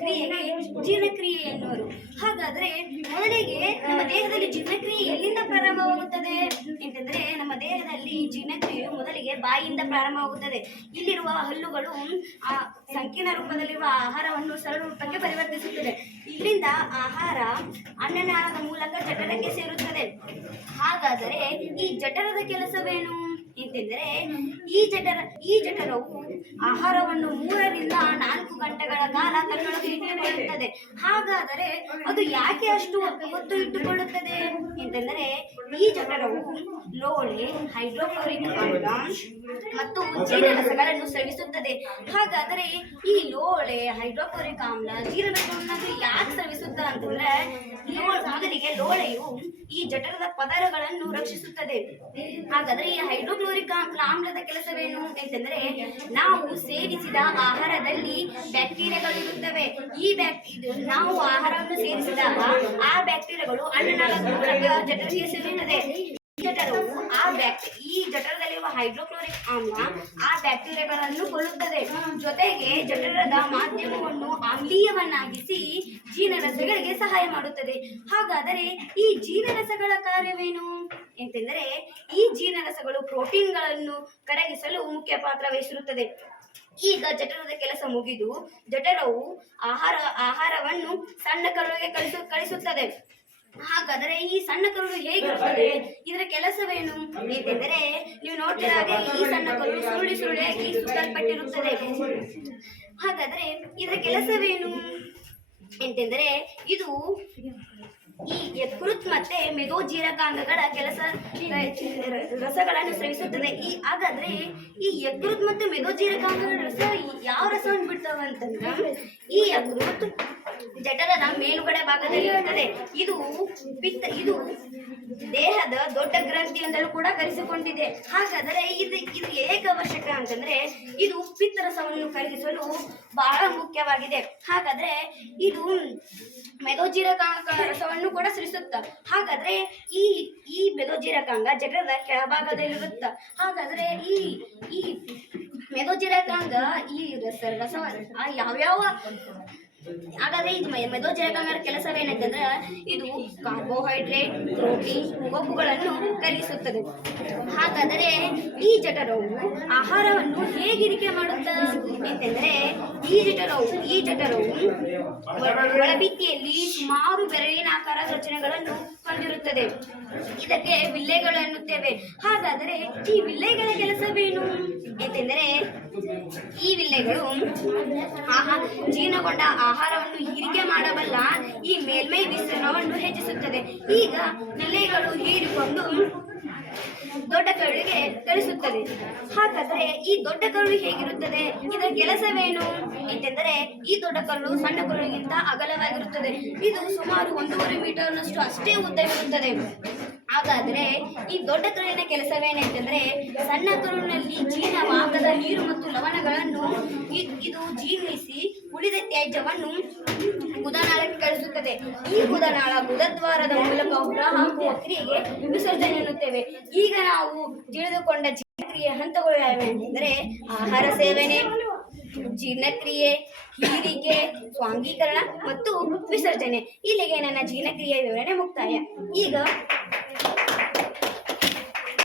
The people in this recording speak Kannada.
ಕ್ರಿಯೆಗೆ ಜೀರ್ಣಕ್ರಿಯೆ ಎನ್ನುವರು. ಹಾಗಾದ್ರೆ ಮೊದಲಿಗೆ ನಮ್ಮ ದೇಹದಲ್ಲಿ ಜೀರ್ಣಕ್ರಿಯೆ ಎಲ್ಲಿಂದ ಪ್ರಾರಂಭವಾಗುತ್ತದೆ ಎಂತೆಂದರೆ, ನಮ್ಮ ದೇಹದಲ್ಲಿ ಜೀರ್ಣಕ್ರಿಯೆಯು ಮೊದಲಿಗೆ ಬಾಯಿಯಿಂದ ಪ್ರಾರಂಭವಾಗುತ್ತದೆ. ಇಲ್ಲಿರುವ ಹಲ್ಲುಗಳು ಆ ಸಂಕೀರ್ಣ ರೂಪದಲ್ಲಿರುವ ಆಹಾರವನ್ನು ಸರಳ ರೂಪಕ್ಕೆ ಪರಿವರ್ತಿಸುತ್ತದೆ. ಇಲ್ಲಿಂದ ಆಹಾರ ಅನ್ನನಾಳದ ಮೂಲಕ ಜಠರಕ್ಕೆ ಸೇರುತ್ತದೆ. ಹಾಗಾದರೆ ಈ ಜಠರದ ಕೆಲಸವೇನು ಎಂತೆಂದರೆ, ಈ ಜಠರವು ಆಹಾರವನ್ನು 3 ರಿಂದ 4 ಗಂಟೆಗಳ ಕಾಲ ತನ್ನೊಳಗೆ ಇಟ್ಟುಕೊಳ್ಳುತ್ತದೆ. ಹಾಗಾದರೆ ಅದು ಯಾಕೆ ಅಷ್ಟು ಹೊತ್ತು ಇಟ್ಟುಕೊಳ್ಳುತ್ತದೆ ಎಂತೆಂದರೆ, ಈ ಜಠರವು ಲೋಳೆ, ಹೈಡ್ರೋಕ್ಲೋರಿಕ್ ಆಮ್ಲ ಮತ್ತು ಜೀರರಸಗಳನ್ನು ಸ್ರವಿಸುತ್ತದೆ. ಹಾಗಾದರೆ ಈ ಲೋಳೆ, ಹೈಡ್ರೋಕ್ಲೋರಿಕ್ ಆಮ್ಲ, ಜೀರರಸವನ್ನು ಯಾಕೆ ಸ್ರವಿಸುತ್ತ ಅಂತಂದ್ರೆ, ಮೊದಲಿಗೆ ಲೋಳೆಯು ಈ ಜಠರದ ಪದರಗಳನ್ನು ರಕ್ಷಿಸುತ್ತದೆ. ಹಾಗಾದ್ರೆ ಈ ಹೈಡ್ರೋಕ್ಲೋರಿಕ್ ಆಮ್ಲದ ಕೆಲಸವೇನು ಎಂತೆಂದರೆ, ನಾವು ಸೇವಿಸಿದ ಆಹಾರದಲ್ಲಿ ಬ್ಯಾಕ್ಟೀರಿಯಾಗಳಿರುತ್ತವೆ. ನಾವು ಆಹಾರವನ್ನು ಸೇವಿಸಿದಾಗ ಆ ಬ್ಯಾಕ್ಟೀರಿಯಾಗಳು ಅನ್ನನಾಳದ ಮೂಲಕ ಜಠರಿಗೆ ಸೇರುತ್ತದೆ. ಈ ಜಠರದಲ್ಲಿರುವ ಹೈಡ್ರೋಕ್ಲೋರಿಕ್ ಆಮ್ಲ ಆ ಬ್ಯಾಕ್ಟೀರಿಯಾಗಳನ್ನು ಕೊಲ್ಲುತ್ತದೆ. ಜೊತೆಗೆ ಜಠರದ ಮಾಧ್ಯಮವನ್ನು ಆಮ್ಲೀಯವನ್ನಾಗಿಸಿ ಜೀರ್ಣರಸಗಳಿಗೆ ಸಹಾಯ ಮಾಡುತ್ತದೆ. ಹಾಗಾದರೆ ಈ ಜೀರ್ಣರಸಗಳ ಕಾರ್ಯವೇನು ಎಂತೆಂದರೆ, ಈ ಜೀರ್ಣರಸಗಳು ಪ್ರೋಟೀನ್ಗಳನ್ನು ಕರಗಿಸಲು ಮುಖ್ಯ ಪಾತ್ರ ವಹಿಸಿರುತ್ತದೆ. ಈಗ ಜಠರದ ಕೆಲಸ ಮುಗಿದು ಜಠರವು ಆಹಾರವನ್ನು ಸಣ್ಣ ಕರುಳಿಗೆ ಕಳಿಸುತ್ತದೆ. ಹಾಗಾದರೆ ಈ ಸಣ್ಣ ಕರುಳು ಹೇಗಿರುತ್ತದೆ, ಇದರ ಕೆಲಸವೇನು ಏಕೆಂದರೆ, ನೀವು ನೋಡ್ತಿರೋ ಹಾಗೆ ಈ ಸಣ್ಣ ಕರುಳು ಸುರುಳಿಯಾಗಿ ಸುತ್ತಲ್ಪಟ್ಟಿರುತ್ತದೆ. ಹಾಗಾದರೆ ಇದರ ಕೆಲಸವೇನು ಎಂತೆಂದರೆ, ಇದು ಈ ಯಕೃತ್ ಮತ್ತೆ ಮೇದೋಜೀರಕಾಂಗಗಳ ರಸಗಳನ್ನು ಸ್ರವಿಸುತ್ತದೆ. ಹಾಗಾದ್ರೆ ಈ ಯಕೃತ್ ಮತ್ತು ಮೇದೋಜೀರಕಾಂಗಗಳ ರಸ ಯಾವ ರಸವನ್ನು ಬಿಡ್ತವೆ ಅಂತಂದ್ರೆ, ಈ ಯಕೃತ್ ಜಠರದ ಮೇಲುಗಡೆ ಭಾಗದಲ್ಲಿ ಇರುತ್ತದೆ. ಇದು ದೇಹದ ದೊಡ್ಡ ಗ್ರಂಥಿ ಅಂತಲೂ ಕೂಡ ಕರೆಸಿಕೊಂಡಿದೆ. ಹಾಗಾದರೆ ಇದು ಏಕ ಅವಶ್ಯಕ ಅಂತಂದ್ರೆ, ಇದು ಪಿತ್ತರಸವನ್ನು ಕರಗಿಸಲು ಬಹಳ ಮುಖ್ಯವಾಗಿದೆ. ಹಾಗಾದ್ರೆ ಇದು ಮೇದೋಜೀರಕಾಂಗ ರಸವನ್ನು ಕೂಡ ಸ್ರವಿಸುತ್ತ. ಹಾಗಾದ್ರೆ ಈ ಮೇದೋಜೀರಕಾಂಗ ಜಠರದ ಕೆಳಭಾಗದಲ್ಲಿರುತ್ತ. ಹಾಗಾದ್ರೆ ಈ ಮೇದೋಜೀರಕಾಂಗ ಈ ರಸ ಯಾವ್ಯಾವ ಹಾಗಾದ್ರೆ ಈ ಮೇದೋಜೀರಕಾಂಗದ ಕೆಲಸವೇನೆಂತಂದ್ರೆ, ಇದು ಕಾರ್ಬೋಹೈಡ್ರೇಟ್, ಪ್ರೋಟೀನ್, ಕೊಬ್ಬುಗಳನ್ನು ಕರಗಿಸುತ್ತದೆ. ಹಾಗಾದರೆ ಈ ಜಠರವು ಆಹಾರವನ್ನು ಹೇಗಿರಿಕೆ ಮಾಡುತ್ತದೆ ಎಂತೆಂದರೆ, ಈ ಜಠರವು ಒಳಭಿತ್ತಿಯಲ್ಲಿ ಸುಮಾರು ಬೆರಳಿನಾಕಾರದ ರಚನೆಗಳನ್ನು ಹೊಂದಿರುತ್ತದೆ. ಇದಕ್ಕೆ ವಿಲ್ಲೆಗಳು ಎನ್ನುತ್ತೇವೆ. ಹಾಗಾದರೆ ಈ ವಿಲ್ಲೆಗಳ ಕೆಲಸವೇನು ಎಂತೆಂದರೆ, ಈ ವಿಲ್ಲೆಗಳು ಜೀರ್ಣಗೊಂಡ ಆಹಾರವನ್ನು ಹೀರಿಕೆ ಮಾಡಬಲ್ಲ ಈ ಮೇಲ್ಮೈ ವಿಸ್ತೀರ್ಣವನ್ನು ಹೆಚ್ಚಿಸುತ್ತದೆ. ಈಗ ವಿಲ್ಲೆಗಳು ಹೀರಿಕೊಂಡು ದೊಡ್ಡ ಕರುಳಿಗೆ ಕಳಿಸುತ್ತದೆ. ಹಾಗಾದರೆ ಈ ದೊಡ್ಡ ಕರುಳು ಹೇಗಿರುತ್ತದೆ, ಇದರ ಕೆಲಸವೇನು ಎಂತೆಂದರೆ, ಈ ದೊಡ್ಡ ಕರುಳು ಸಣ್ಣ ಕರುಳಿಗಿಂತ ಅಗಲವಾಗಿರುತ್ತದೆ. ಇದು ಸುಮಾರು 1.5 ಮೀಟರ್ನಷ್ಟು ಅಷ್ಟೇ ಉದ್ದವಿರುತ್ತದೆ. ಹಾಗಾದರೆ ಈ ದೊಡ್ಡ ಕರುಳಿನ ಕೆಲಸವೇನೆಂತೆಂದರೆ, ಸಣ್ಣ ಕರುಳಿನಲ್ಲಿ ಜೀರ್ಣವಾಗದ ನೀರು ಮತ್ತು ಲವಣಗಳನ್ನು ಇದು ಜೀರ್ಣಿಸಿ ಉಳಿದ ತ್ಯಾಜ್ಯವನ್ನು ಗುದನಾಳಕ್ಕೆ ಕಳಿಸುತ್ತದೆ. ಈ ಗುದನಾಳ ಗುದದ್ವಾರದ ಮೂಲಕ ಹೊರಹಾಕುವ ಕ್ರಿಯೆಗೆ ವಿಸರ್ಜನೆ ಎನ್ನುತ್ತೇವೆ. ಈಗ ನಾವು ತಿಳಿದುಕೊಂಡ ಜೀರ್ಣಕ್ರಿಯೆ ಹಂತಗಳು ಯಾವೆ ಅಂತಂದರೆ, ಆಹಾರ ಸೇವನೆ, ಜೀರ್ಣಕ್ರಿಯೆ, ಹೀರಿಕೆ, ಸ್ವಾಂಗೀಕರಣ ಮತ್ತು ವಿಸರ್ಜನೆ. ಇಲ್ಲಿಗೆ ನನ್ನ ಜೀರ್ಣಕ್ರಿಯೆ ವಿವರಣೆ ಮುಕ್ತಾಯ. ಈಗ